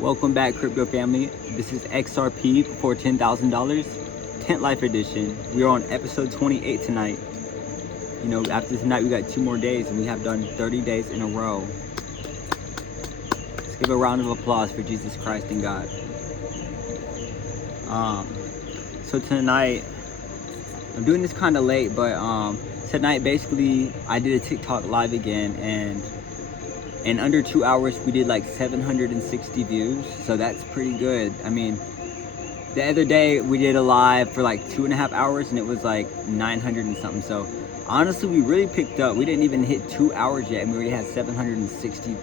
Welcome back, crypto family. This is XRP before $10,000, 10th Life Edition. We are on episode 28 tonight. You know, after tonight, we got 2 more days, and we have done 30 days in a row. Let's give a round of applause for Jesus Christ and God. So tonight, I'm doing this kind of late, but tonight basically I did a TikTok live again, and in under 2 hours we did like 760 views, so that's pretty good. I mean, the other day we did a live for like 2.5 hours and it was like 900 and something. So honestly, we really picked up. We didn't even hit 2 hours yet and we already had 760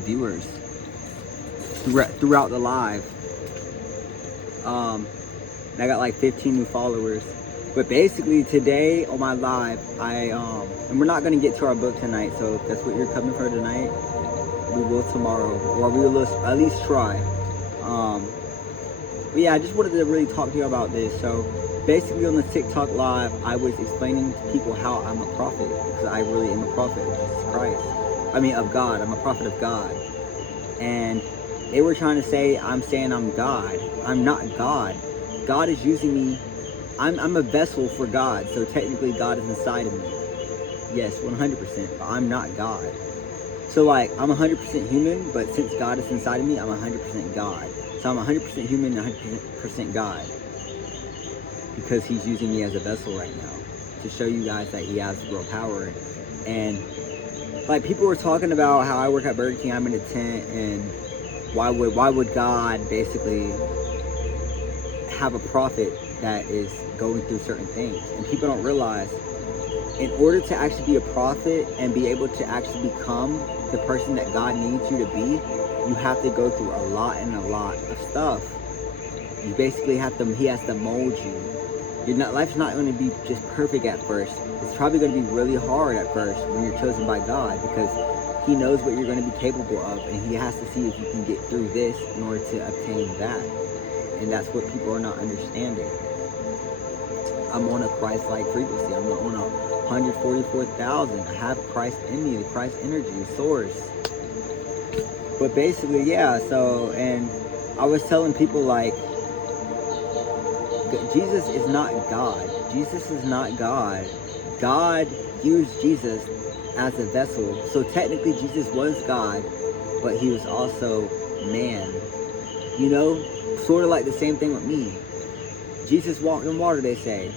viewers throughout the live. And I got like 15 new followers. But basically today on my live, and we're not gonna get to our book tonight, so if that's what you're coming for tonight, we will tomorrow, or we will at least try. But yeah, I just wanted to really talk to you about this. So basically on the TikTok live, I was explaining to people how I'm a prophet, because I really am a prophet of Jesus Christ. I mean, of God. I'm a prophet of God. And they were trying to say I'm saying I'm God. I'm not God. God is using me. I'm a vessel for God, so technically God is inside of me. Yes, 100%, but I'm not God. So like, I'm 100% human, but since God is inside of me, I'm 100% God. So I'm 100% human and 100% God. Because he's using me as a vessel right now to show you guys that he has real power. And like, people were talking about how I work at Burger King, I'm in a tent, and why would God basically have a prophet that is going through certain things. And people don't realize, in order to actually be a prophet and be able to actually become the person that God needs you to be, you have to go through a lot of stuff. You basically have to, he has to mold you. Life's not going to be just perfect at first. It's probably going to be really hard at first when you're chosen by God, because he knows what you're going to be capable of, and he has to see if you can get through this in order to obtain that. And that's what people are not understanding. I'm on a Christ-like frequency. I'm on a 144,000. I have Christ in me, the Christ energy source. But basically, yeah, so, and I was telling people, like, Jesus is not God. Jesus is not God. God used Jesus as a vessel. So technically Jesus was God, but he was also man. You know, sort of like the same thing with me. Jesus walked in water, they say.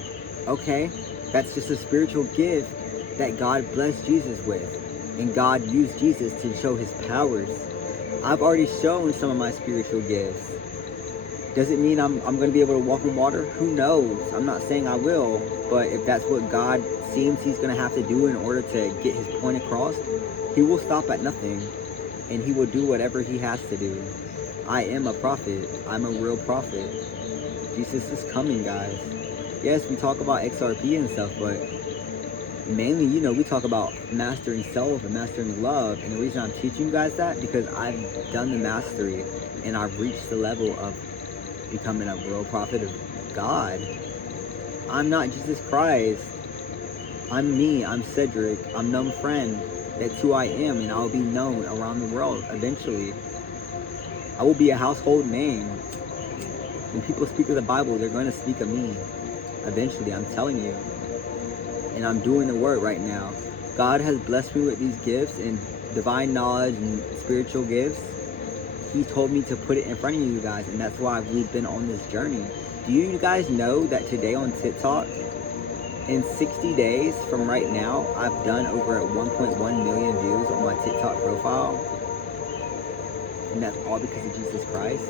Okay, that's just a spiritual gift that God blessed Jesus with. And God used Jesus to show his powers. I've already shown some of my spiritual gifts. Does it mean I'm going to be able to walk in water? Who knows? I'm not saying I will. But if that's what God seems he's going to have to do in order to get his point across, he will stop at nothing. And he will do whatever he has to do. I am a prophet. I'm a real prophet. Jesus is coming, guys. Yes, we talk about XRP and stuff, but mainly, you know, we talk about mastering self and mastering love. And the reason I'm teaching you guys that, because I've done the mastery and I've reached the level of becoming a real prophet of God. I'm not Jesus Christ. I'm me. I'm Cedric. I'm known friend. That's who I am, and I'll be known around the world eventually. I will be a household name. When people speak of the Bible, they're going to speak of me. Eventually, I'm telling you. And I'm doing the work right now. God has blessed me with these gifts and divine knowledge and spiritual gifts. He told me to put it in front of you guys, and that's why we've been on this journey. Do you guys know that today on TikTok, in 60 days from right now, I've done over 1.1 million views on my TikTok profile? And that's all because of Jesus Christ.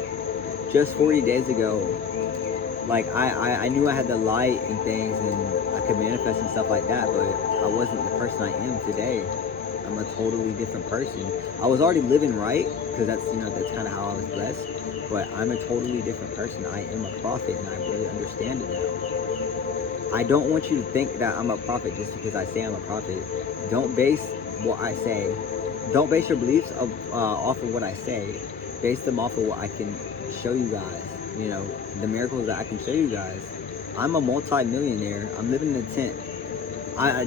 Just 40 days ago, like, I knew I had the light and things, and I could manifest and stuff like that, but I wasn't the person I am today. I'm a totally different person. I was already living right, because that's, you know, that's kind of how I was blessed, but I'm a totally different person. I am a prophet, and I really understand it now. I don't want you to think that I'm a prophet just because I say I'm a prophet. Don't base what I say. Don't base your beliefs off of what I say. Base them off of what I can show you guys. You know, the miracles that I can show you guys. I'm a multi-millionaire. I'm living in a tent. I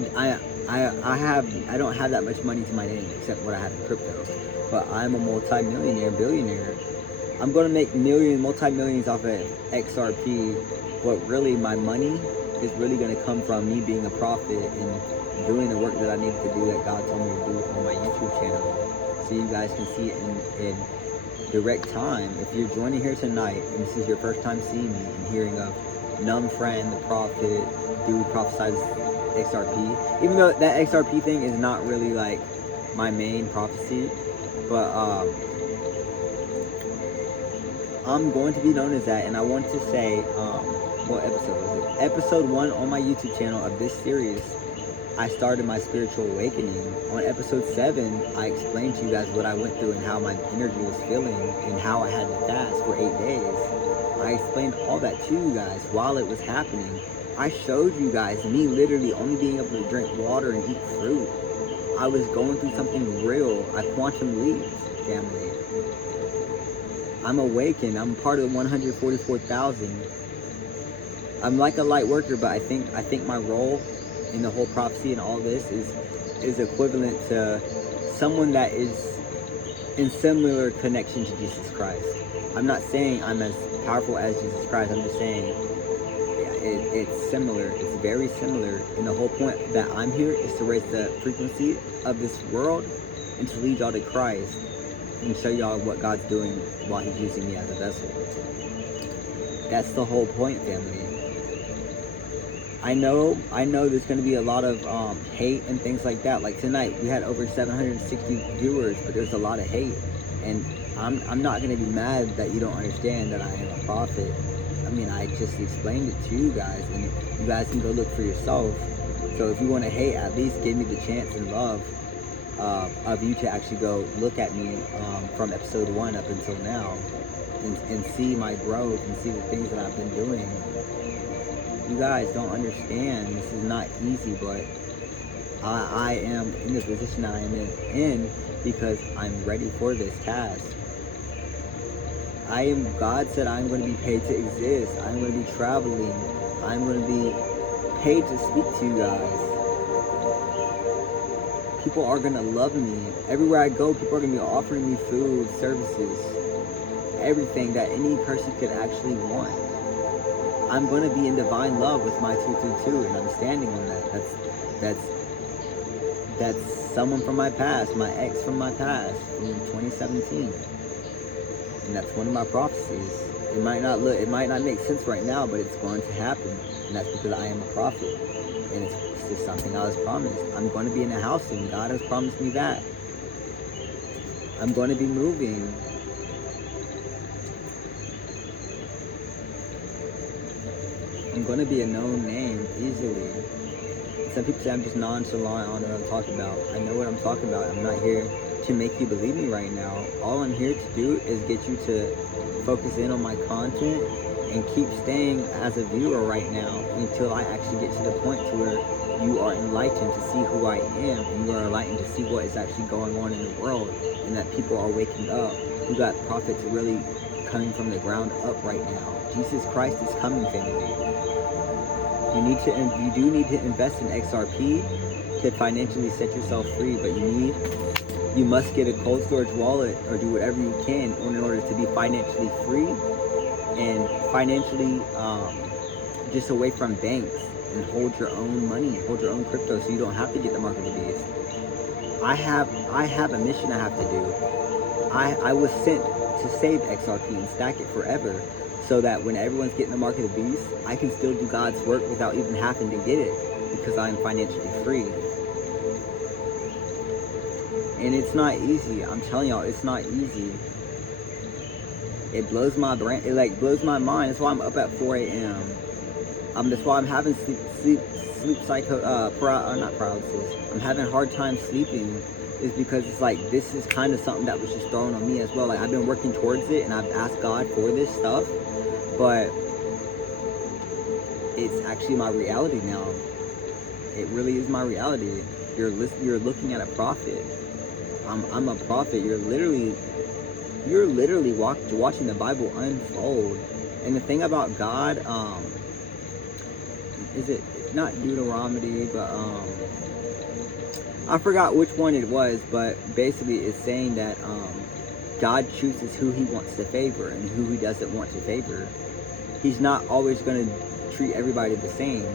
don't have that much money to my name except what I have in crypto. But I'm a multi-millionaire, billionaire. I'm going to make millions, multi-millions off of XRP, but really my money is really going to come from me being a prophet and doing the work that I need to do, that God told me to do on my YouTube channel, so you guys can see it in direct time. If you're joining here tonight and this is your first time seeing me and hearing of Num Friend, the prophet, dude prophesies XRP, even though that XRP thing is not really like my main prophecy, but I'm going to be known as that. And I want to say, what episode was it? Episode 1 on my YouTube channel of this series, I started my spiritual awakening. On episode 7, I explained to you guys what I went through and how my energy was feeling and how I had to fast for 8 days. I explained all that to you guys while it was happening. I showed you guys me literally only being able to drink water and eat fruit. I was going through something real. I quantum leaped, family. I'm awakened. I'm part of the 144,000. I'm like a light worker, but I think my role in the whole prophecy and all this is equivalent to someone that is in similar connection to Jesus Christ. I'm not saying I'm as powerful as Jesus Christ. I'm just saying it's similar. It's very similar. And the whole point that I'm here is to raise the frequency of this world and to lead y'all to Christ and show y'all what God's doing while He's using me as a vessel. That's the whole point, family. I know there's going to be a lot of hate and things like that. Like tonight, we had over 760 viewers, but there's a lot of hate. And I'm not going to be mad that you don't understand that I am a prophet. I mean, I just explained it to you guys, and you guys can go look for yourself. So if you want to hate, at least give me the chance and love of you to actually go look at me from episode 1 up until now and see my growth and see the things that I've been doing. You guys don't understand. This is not easy, but I am in the position I am in because I'm ready for this task. God said I'm going to be paid to exist. I'm going to be traveling. I'm going to be paid to speak to you guys. People are going to love me. Everywhere I go, people are going to be offering me food, services, everything that any person could actually want. I'm going to be in divine love with my 222, and I'm standing on that. That's someone from my past, my ex from my past, from 2017. And that's one of my prophecies. It might not make sense right now, but it's going to happen. And that's because I am a prophet. And it's just something I was promised. I'm going to be in a house soon. God has promised me that. I'm going to be moving. I'm going to be a known name easily. Some people say I'm just nonchalant on what I'm talking about. I know what I'm talking about. I'm not here to make you believe me right now. All I'm here to do is get you to focus in on my content and keep staying as a viewer right now until I actually get to the point to where you are enlightened to see who I am, and you are enlightened to see what is actually going on in the world, and that people are waking up. You got prophets really coming from the ground up right now. Jesus Christ is coming, family. You do need to invest in XRP to financially set yourself free, but you must get a cold storage wallet or do whatever you can in order to be financially free and financially just away from banks, and hold your own money, hold your own crypto, so you don't have to get the mark of the beast. I have a mission I have to do. I was sent to save XRP and stack it forever, so that when everyone's getting the mark of the beast, I can still do God's work without even having to get it, because I'm financially free. And it's not easy. I'm telling y'all, it's not easy. It blows my brain. It blows my mind. That's why I'm up at 4 a.m. That's why I'm having sleep not paralysis. I'm having a hard time sleeping, is because it's like, this is kind of something that was just thrown on me as well. Like, I've been working towards it, and I've asked God for this stuff, but it's actually my reality now. It really is my reality. You're looking at a prophet. I'm a prophet. You're literally watching the Bible unfold. And the thing about God, is it not Deuteronomy, but I forgot which one it was, but basically it's saying that God chooses who he wants to favor and who he doesn't want to favor. He's not always going to treat everybody the same.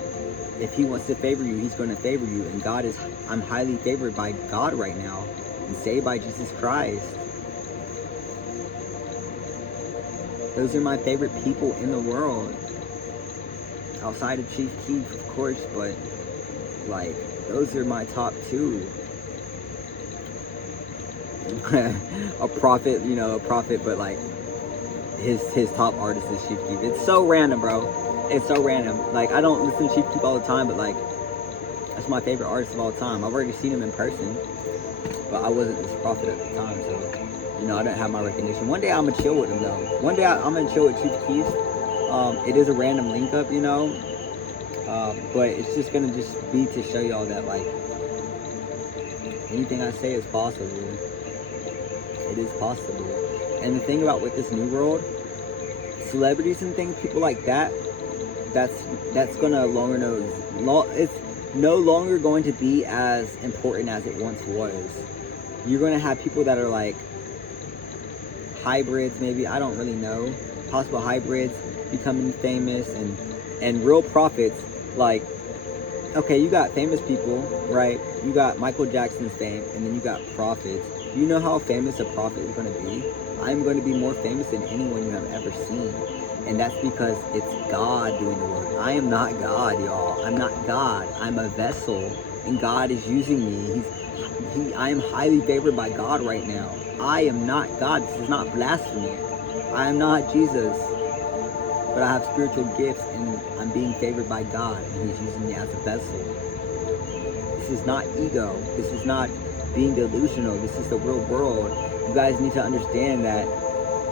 If he wants to favor you, he's going to favor you. And I'm highly favored by God right now and saved by Jesus Christ. Those are my favorite people in the world. Outside of Chief Keef, of course, but like, those are my top two. a prophet, but like his top artist is Chief Keef. It's so random, bro. It's so random. Like, I don't listen to Chief Keef all the time, but like, that's my favorite artist of all time. I've already seen him in person, but I wasn't this prophet at the time, so I didn't have my recognition. One day I'm gonna chill with him though. One day I'm gonna chill with Chief Keef. It is a random link up, but it's just gonna be to show y'all that like anything I say is possible. It is possible. And the thing about with this new world, celebrities and things, people like that, that's gonna it's no longer going to be as important as it once was. You're gonna have people that are like hybrids, maybe, I don't really know, possible hybrids becoming famous, and real prophets. Like, okay, you got famous people, right? You got Michael Jackson's fame, and then you got prophets. You know how famous a prophet is going to be? I'm going to be more famous than anyone you have ever seen. And that's because it's God doing the work. I am not God, y'all. I'm not God. I'm a vessel, and God is using me. I am highly favored by God right now. I am not God. This is not blasphemy. I am not Jesus. But I have spiritual gifts, and I'm being favored by God, and he's using me as a vessel. This is not ego. This is not being delusional. This is the real world. You guys need to understand that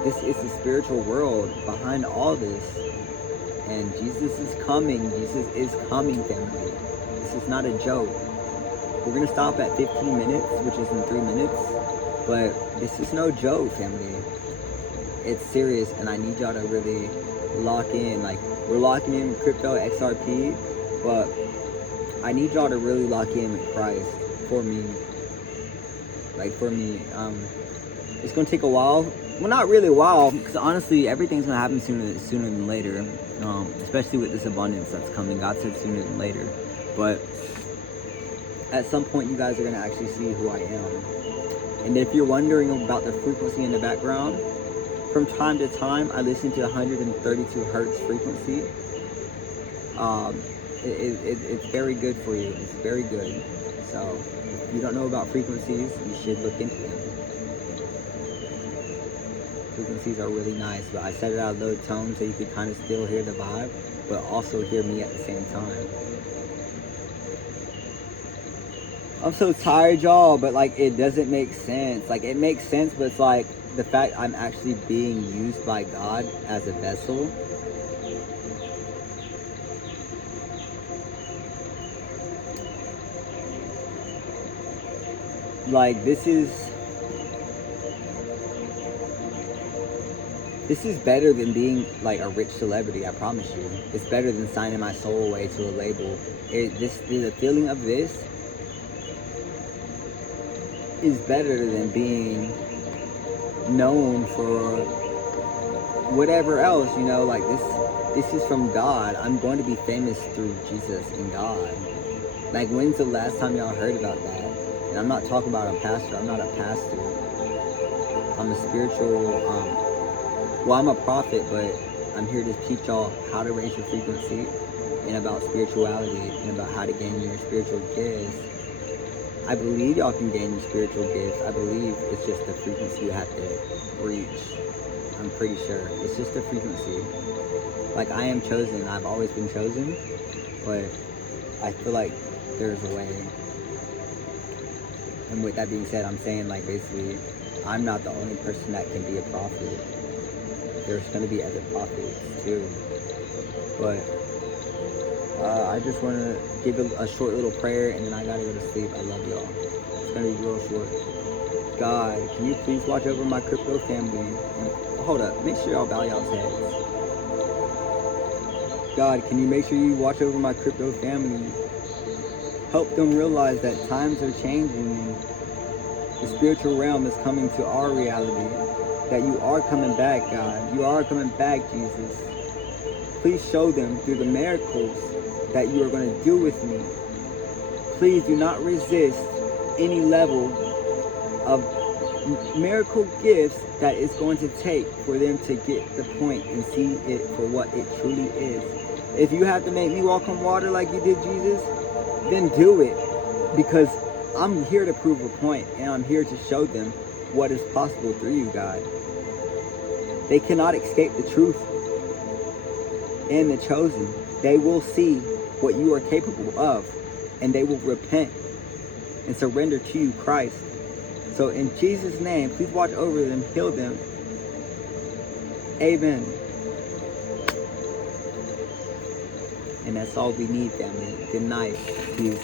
this is the spiritual world behind all this. And Jesus is coming. Jesus is coming, family. This is not a joke. We're going to stop at 15 minutes, which is in 3 minutes. But this is no joke, family. It's serious, and I need y'all to really lock in. Like, we're locking in crypto, XRP, but I need y'all to really lock in with Christ for me. Like, for me, it's gonna take a while. Well, not really a while, because honestly, everything's gonna happen sooner than later. Especially with this abundance that's coming. God said sooner than later, but at some point, you guys are gonna actually see who I am. And if you're wondering about the frequency in the background, from time to time, I listen to 132 hertz frequency. It's very good for you. It's very good. So, if you don't know about frequencies, you should look into them. Frequencies are really nice, but I set it at a low tone so you could kind of still hear the vibe, but also hear me at the same time. I'm so tired, y'all, but like, it doesn't make sense. Like, it makes sense, but it's like, the fact I'm actually being used by God as a vessel. Like, this is better than being like a rich celebrity, I promise you. It's better than signing my soul away to a label. The feeling of this is better than being known for whatever else, like this is from God. I'm going to be famous through Jesus and God. Like, when's the last time y'all heard about that? And I'm not talking about a pastor. I'm not a pastor. I'm a spiritual, I'm a prophet, but I'm here to teach y'all how to raise your frequency and about spirituality and about how to gain your spiritual gifts. I believe y'all can gain your spiritual gifts. I believe it's just the frequency you have to reach. I'm pretty sure. It's just a frequency. Like, I am chosen. I've always been chosen. But I feel like there's a way. And with that being said, I'm saying, like, basically, I'm not the only person that can be a prophet. There's going to be other prophets, too. But I just want to give a short little prayer, and then I gotta go to sleep. I love y'all. It's gonna be real short. God, can you please watch over my crypto family? And hold up, make sure y'all bow y'all's heads. God, can you make sure you watch over my crypto family? Help them realize that times are changing, and the spiritual realm is coming to our reality. That you are coming back, God. You are coming back, Jesus. Please show them through the miracles that you are going to do with me. Please do not resist any level of miracle gifts that it's going to take for them to get the point and see it for what it truly is. If you have to make me walk on water like you did, Jesus, then do it. Because I'm here to prove a point, and I'm here to show them what is possible through you, God. They cannot escape the truth and the chosen. They will see what you are capable of, and they will repent and surrender to you, Christ. So in Jesus' name, please watch over them, heal them. Amen. And that's all we need, family. Good night. Peace.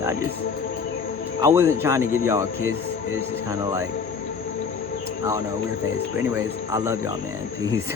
I wasn't trying to give y'all a kiss. It's just kind of like, I don't know, weird face. But anyways, I love y'all, man. Peace.